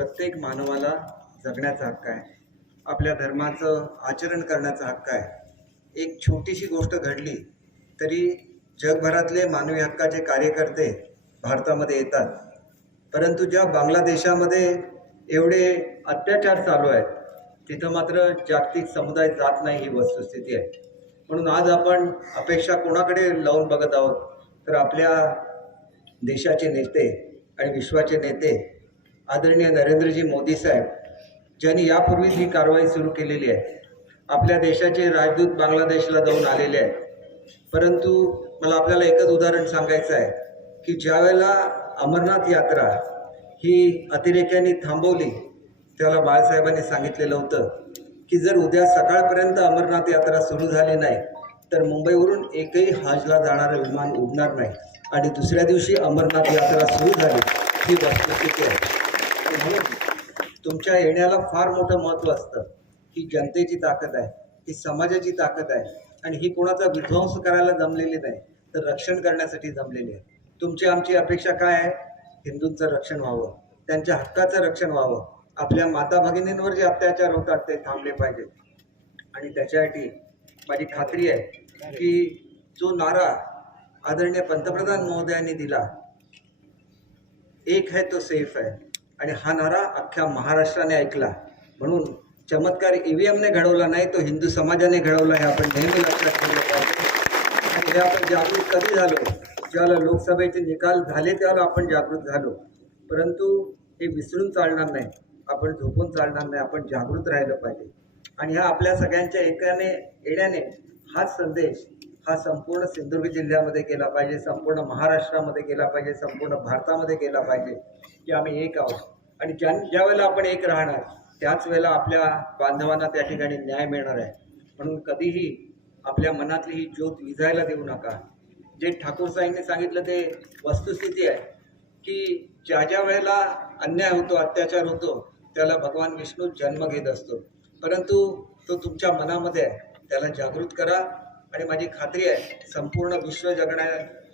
प्रत्येक मानवाला जगण्याचा हक्क आहे. आपल्या धर्माचं आचरण करण्याचा हक्क आहे. एक छोटीशी गोष्ट घडली तरी जगभरातले मानवी हक्काचे कार्यकर्ते भारतामध्ये येतात. परंतु ज्या बांगलादेशामध्ये एवढे अत्याचार चालू आहेत तिथं मात्र जागतिक समुदाय जात नाही ही वस्तुस्थिती आहे. म्हणून आज आपण अपेक्षा कोणाकडे लावून बघत आहोत? तर आपल्या देशाचे नेते आणि विश्वाचे नेते आदरणीय नरेंद्रजी मोदी साहेब ज्यांनी यापूर्वीच ही कारवाई सुरू केलेली आहे. आपल्या देशाचे राजदूत बांगलादेशला जाऊन आलेले आहेत. परंतु मला आपल्याला एकच उदाहरण सांगायचं आहे की ज्यावेळेला अमरनाथ यात्रा ही अतिरेक्यांनी थांबवली त्याला बाळासाहेबांनी सांगितलेलं होतं की जर उद्या सकाळपर्यंत अमरनाथ यात्रा सुरू झाली नाही तर मुंबईवरून एकही हाजला जाणारं विमान उडणार नाही आणि दुसऱ्या दिवशी अमरनाथ यात्रा सुरू झाली ही वस्तुस्थिती आहे. म्हणून तुमच्या येण्याला फार मोठं महत्त्व असतं. ही जनतेची ताकद आहे ही समाजाची ताकद आहे आणि ही कोणाचा विध्वंस करायला जमलेली नाही तर रक्षण करण्यासाठी जमलेली आहे. तुमची आमची अपेक्षा काय आहे? हिंदूंचं रक्षण व्हावं त्यांच्या हक्काचं रक्षण व्हावं. आपल्या माता भगिनींवर जे अत्याचार होतात ते थांबले पाहिजेत. आणि त्याच्यासाठी माझी खात्री आहे की जो नारा आदरणीय पंतप्रधान महोदयांनी दिला एक है तो सेफ है आणि हा नारा अख्ख्या महाराष्ट्राने ऐकला. म्हणून चमत्कार ई व्ही एमने घडवला नाही तो हिंदू समाजाने घडवला हे आपण नेहमी लक्षात ठेवलं पाहिजे. आणि हे आपण जागृत कधी झालो? ज्याला लोकसभेचे निकाल झाले त्याला आपण जागृत झालो. परंतु हे विसरून चालणार नाही. आपण झोपून चालणार नाही. आपण जागृत राहिलं पाहिजे. आणि ह्या आपल्या सगळ्यांच्या एकाने येण्याने हाच संदेश हा संपूर्ण सिंधुदुर्ग जिल्ह्यामध्ये गेला पाहिजे संपूर्ण महाराष्ट्रामध्ये गेला पाहिजे संपूर्ण भारतामध्ये गेला पाहिजे की आम्ही एक आहोत. आणि ज्या ज्या वेळेला आपण एक राहणार त्याच वेळेला आपल्या बांधवांना त्या ठिकाणी न्याय मिळणार आहे. म्हणून कधीही आपल्या मनातली ही ज्योत विझायला देऊ नका. जे ठाकूर साहेबांनी सांगितलं ते वस्तुस्थिती आहे की ज्या ज्या वेळेला अन्याय होतो अत्याचार होतो त्याला भगवान विष्णू जन्म घेत असतो. परंतु तो तुमच्या मनामध्ये आहे त्याला जागृत करा. आणि माझी खात्री आहे संपूर्ण विश्व जगण्या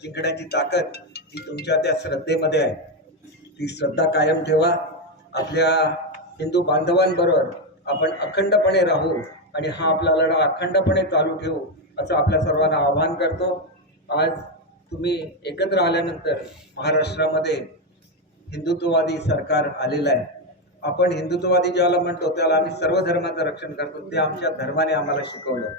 जिंकण्याची ताकद ही तुमच्या त्या श्रद्धेमध्ये आहे. ती श्रद्धा कायम ठेवा. आपल्या हिंदू बांधवांबरोबर आपण अखंडपणे राहू आणि हा आपला लढा अखंडपणे चालू ठेवू असं आपल्या सर्वांना आवाहन करतो. आज तुम्ही एकत्र आल्यानंतर महाराष्ट्रामध्ये हिंदुत्ववादी सरकार आलेलं आहे. आपण हिंदुत्ववादी ज्याला म्हणतो त्याला आम्ही सर्व धर्माचं रक्षण करतो. ते आमच्या धर्माने आम्हाला शिकवलं.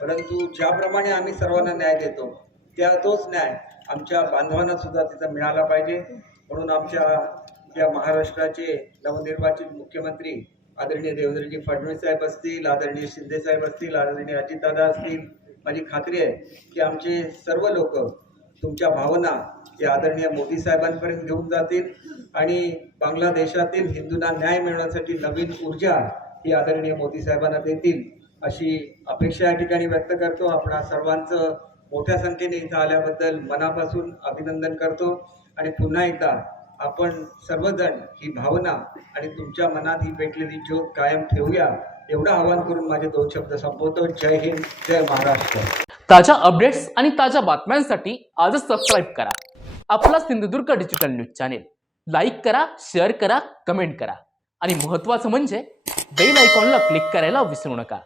परंतु ज्याप्रमाणे आम्ही सर्वांना न्याय देतो त्या तोच न्याय आमच्या बांधवांना सुद्धा तिथं मिळाला पाहिजे. म्हणून आमच्या या महाराष्ट्राचे नवनिर्वाचित मुख्यमंत्री आदरणीय देवेंद्रजी फडणवीस साहेब असतील आदरणीय शिंदे साहेब असतील आदरणीय अजितदादा असतील माझी खात्री आहे की आमचे सर्व लोक तुमच्या भावना या आदरणीय मोदी साहेबांपर्यंत घेऊन जातील आणि बांगलादेशातील हिंदूंना न्याय मिळवण्यासाठी नवीन ऊर्जा ही आदरणीय मोदी साहेबांना देतील. अशी अपेक्षा या ठिकाणी व्यक्त करतो. आपण सर्वांचं मोठ्या संख्येने इथं आल्याबद्दल मनापासून अभिनंदन करतो. आणि पुन्हा एकदा आपण सर्वजण ही भावना आणि तुमच्या मनात ही पेटलेली ज्योत कायम ठेवूया. एवढं आवाहन करून माझे दोन शब्द संपवतो. जय हिंद जय महाराष्ट्र. ताज्या अपडेट्स आणि ताज्या बातम्यांसाठी आजच सबस्क्राईब करा. आपला Sindhudurg digital news channel like करा शेअर करा कमेंट करा. आणि महत्त्वाचं म्हणजे बेल आयकॉनला क्लिक करायला विसरू नका.